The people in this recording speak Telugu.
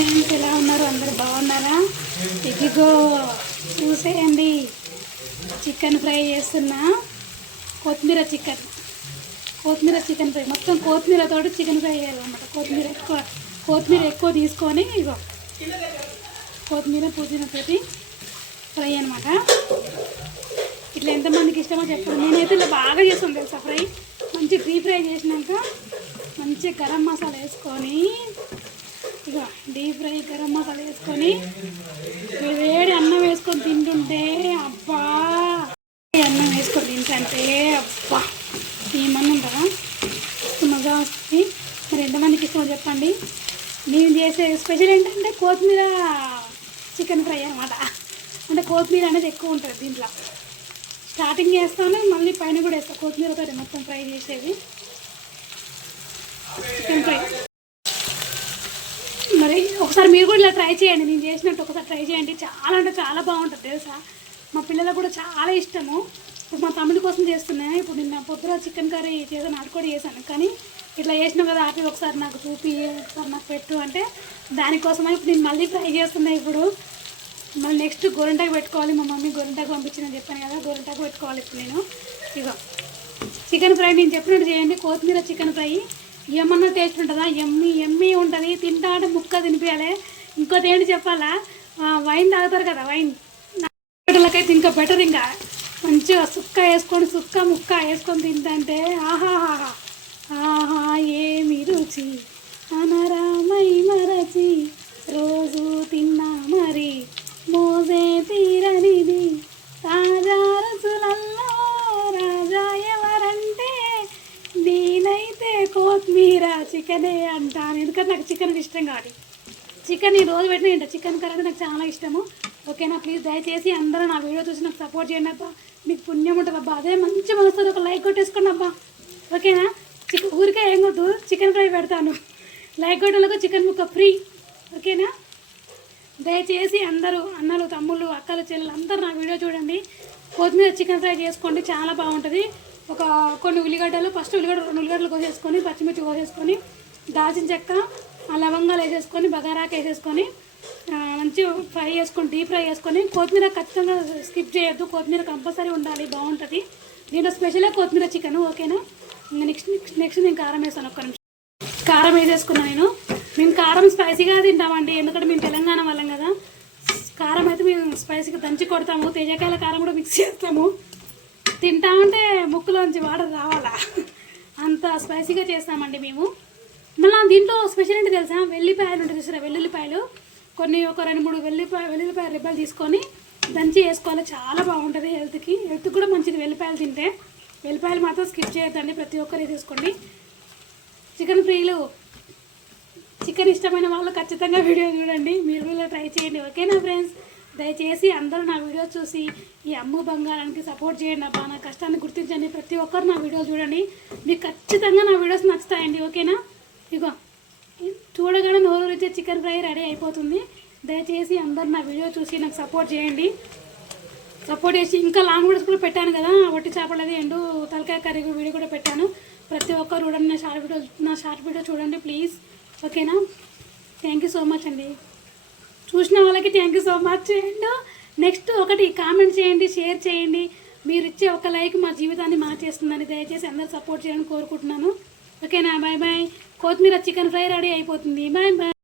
ఫ్రెండ్స్ ఎలా ఉన్నారు? అందరు బాగున్నారా? ఇదిగో చూసేయండి. చికెన్ ఫ్రై చేస్తున్నా. కొత్తిమీర చికెన్. కొత్తిమీర చికెన్ ఫ్రై. మొత్తం కొత్తిమీరతో చికెన్ ఫ్రై చేయాలన్నమాట. కొత్తిమీర ఎక్కువ కొత్తిమీర ఎక్కువ తీసుకొని ఇగో కొత్తిమీర పుదీనాతోటి ఫ్రై అనమాట ఇట్లా ఎంతమందికి ఇష్టమో చెప్పండి. నేనైతే ఇలా బాగా చేస్తాను తెలుసా ఫ్రై. మంచి డీప్ ఫ్రై చేసినాక మంచి గరం మసాలా వేసుకొని ఇక డీప్ ఫ్రై గరం మసాలా వేసుకొని వేడి అన్నం వేసుకొని తింటుంటే అబ్బా! అన్నం వేసుకొని తింటుంటే అబ్బా! ఏమన్నా మజా వస్తుంది. మరి ఎంతమందికి ఇష్టమో చెప్పండి. నేను చేసే స్పెషల్ ఏంటంటే కొత్తిమీర చికెన్ ఫ్రై అనమాట అంటే కొత్తిమీర అనేది ఎక్కువ ఉంటుంది దీంట్లో. స్టార్టింగ్ చేస్తాను మళ్ళీ పైన కూడా వేస్తాను కొత్తిమీరతో మొత్తం ఫ్రై చేసేది. Chicken fry. మరి ఒకసారి మీరు కూడా ఇలా ట్రై చేయండి. నేను చేసినట్టు ఒకసారి ట్రై చేయండి. చాలా అంటే చాలా బాగుంటుంది తెలుసా? మా పిల్లలకు కూడా చాలా ఇష్టము. ఇప్పుడు మా తమ్ముడి కోసం చేస్తున్నా. ఇప్పుడు నిన్న పొద్దున చికెన్ కర్రీ చేసాను అది కూడా చేశాను. కానీ ఇట్లా చేసినాం కదా ఆపి ఒకసారి నాకు చూపి ఒకసారి నాకు పెట్టు అంటే దానికోసమని ఇప్పుడు నేను మళ్ళీ ట్రై చేస్తున్నా ఇప్పుడు. మళ్ళీ నెక్స్ట్ గోరింటాకు పెట్టుకోవాలి. మా మమ్మీ గోరింటాకు పంపించిందని చెప్పాను కదా గోరింటాకు పెట్టుకోవాలి ఇప్పుడు నేను. ఇగో చికెన్ ఫ్రై నేను చెప్పినట్టు చేయండి. కొత్తిమీర చికెన్ ఫ్రై. ఏమన్నా టేస్ట్ ఉంటుందా? ఎమ్మి ఎమ్మి ఉంటుంది. తింటా అంటే ముక్క తినిపించాలి ఇంకోటి ఏంటి చెప్పాలా? వైన్ తాగుతారు కదా వైన్ నాకైతే ఇంకా బెటర్ ఇంకా. మంచిగా సుక్క వేసుకొని సుక్క ముక్క వేసుకొని తింటే ఆహాహా ఆహా ఏమి రుచి. అనరా మరచి రోజు తిన్నా మరి మోసే తీరనిది తాజా రుచులల్లో రాజా ఎవరంటే నేనైతే కొత్తిమీర చికెనే అంటాను. ఎందుకంటే నాకు చికెన్ ఇష్టం కాబట్టి. చికెన్ ఈ రోజు పెట్టిన ఏంటో చికెన్ కర్రీ అంటే నాకు చాలా ఇష్టము. ఓకేనా ప్లీజ్ దయచేసి అందరూ నా వీడియో చూసి నాకు సపోర్ట్ చేయండి అబ్బా. మీకు పుణ్యం ఉంటుంది అబ్బా. అదే మంచి మనసు ఒక లైక్ కొట్టేసుకోండి అబ్బా. ఓకేనా చికెన్ ఊరికే ఏం వద్దు. చికెన్ ఫ్రై పెడతాను. లైక్ కొట్టలకు చికెన్ ముక్క ఫ్రీ. ఓకేనా దయచేసి అందరూ అన్నలు తమ్ముళ్ళు అక్కలు చెల్లెలు అందరూ నా వీడియో చూడండి. కొత్తిమీర చికెన్ ఫ్రై చేసుకోండి చాలా బాగుంటుంది. ఒక కొన్ని ఉల్లిగడ్డలు ఫస్ట్ ఉల్లిగడ్డ రెండు ఉల్లిగడ్డలు కోసేసుకొని పచ్చిమిర్చి కోసేసుకొని దాల్చిన చెక్క ఆ లవంగాలు వేసేసుకొని బగారాకు వేసేసుకొని మంచిగా మంచి ఫ్రై చేసుకొని డీప్ ఫ్రై చేసుకొని కొత్తిమీర ఖచ్చితంగా స్కిప్ చేయొద్దు. కొత్తిమీర కంపల్సరీ ఉండాలి బాగుంటుంది. దీంట్లో స్పెషలే కొత్తిమీర చికెన్ ఓకేనా? నెక్స్ట్ నెక్స్ట్ నెక్స్ట్ నేను కారం వేస్తాను ఒక్క నిమిషం. కారం వేసేసుకున్నా నేను. మేము కారం స్పైసీగా తింటామండి ఎందుకంటే మేము తెలంగాణ వాళ్ళం కదా. కారం అయితే మేము స్పైసీగా దంచి కొడతాము తేజకాయల కారం కూడా మిక్స్ చేస్తాము. తింటా ఉంటే ముక్కులోంచి వాటర్ రావాలా? అంత స్పైసీగా చేస్తామండి మేము. మళ్ళీ దీంట్లో స్పెషల్ ఏంటి తెలుసా? వెల్లిపాయలు ఉంటుంది చూసారా? వెల్లుల్లిపాయలు. కొన్ని ఒక రెండు మూడు వెల్లిపాయ వెల్లుల్లిపాయ రిబ్బలు తీసుకొని దంచి వేసుకోవాలి. చాలా బాగుంటుంది హెల్త్కి. హెల్త్కి కూడా మంచిది వెల్లిపాయలు తింటే. వెల్లిపాయలు మాత్రం స్కిప్ చేయొద్దండి ప్రతి ఒక్కరు తీసుకోండి. చికెన్ ఫ్రీలు చికెన్ ఇష్టమైన వాళ్ళు ఖచ్చితంగా వీడియో చూడండి. మీరు కూడా ట్రై చేయండి. ఓకేనా ఫ్రెండ్స్? దయచేసి అందరూ నా వీడియో చూసి ఈ అమ్ము బంగారానికి సపోర్ట్ చేయండి అబ్బా. నా కష్టాన్ని గుర్తించండి. ప్రతి ఒక్కరు నా వీడియో చూడండి. మీకు ఖచ్చితంగా నా వీడియోస్ నచ్చుతాయండి. ఓకేనా? ఇగో చూడగానే నోరు రుచే చికెన్ ఫ్రై రెడీ అయిపోతుంది. దయచేసి అందరూ నా వీడియో చూసి నాకు సపోర్ట్ చేయండి. సపోర్ట్ చేసి ఇంకా లాంగ్ వీడియోస్ కూడా పెట్టాను కదా. వట్టి చేపలది ఎండు తలకాయ కర్రీ వీడియో కూడా పెట్టాను. ప్రతి ఒక్కరు చూడండి. నా షార్ట్ వీడియో నా షార్ట్ వీడియో చూడండి ప్లీజ్. ఓకేనా? థ్యాంక్ యూ సో మచ్ అండి. చూసిన వాళ్ళకి థ్యాంక్ యూ సో మచ్ చేయండి నెక్స్ట్ ఒకటి కామెంట్ చేయండి షేర్ చేయండి. మీరు ఇచ్చే ఒక లైక్ మా జీవితాన్ని మార్చేస్తుందని దయచేసి అందరు సపోర్ట్ చేయాలని కోరుకుంటున్నాను. ఓకేనా బాయ్ బాయ్ కొత్తిమీర చికెన్ ఫ్రై రెడీ అయిపోతుంది. Bye bye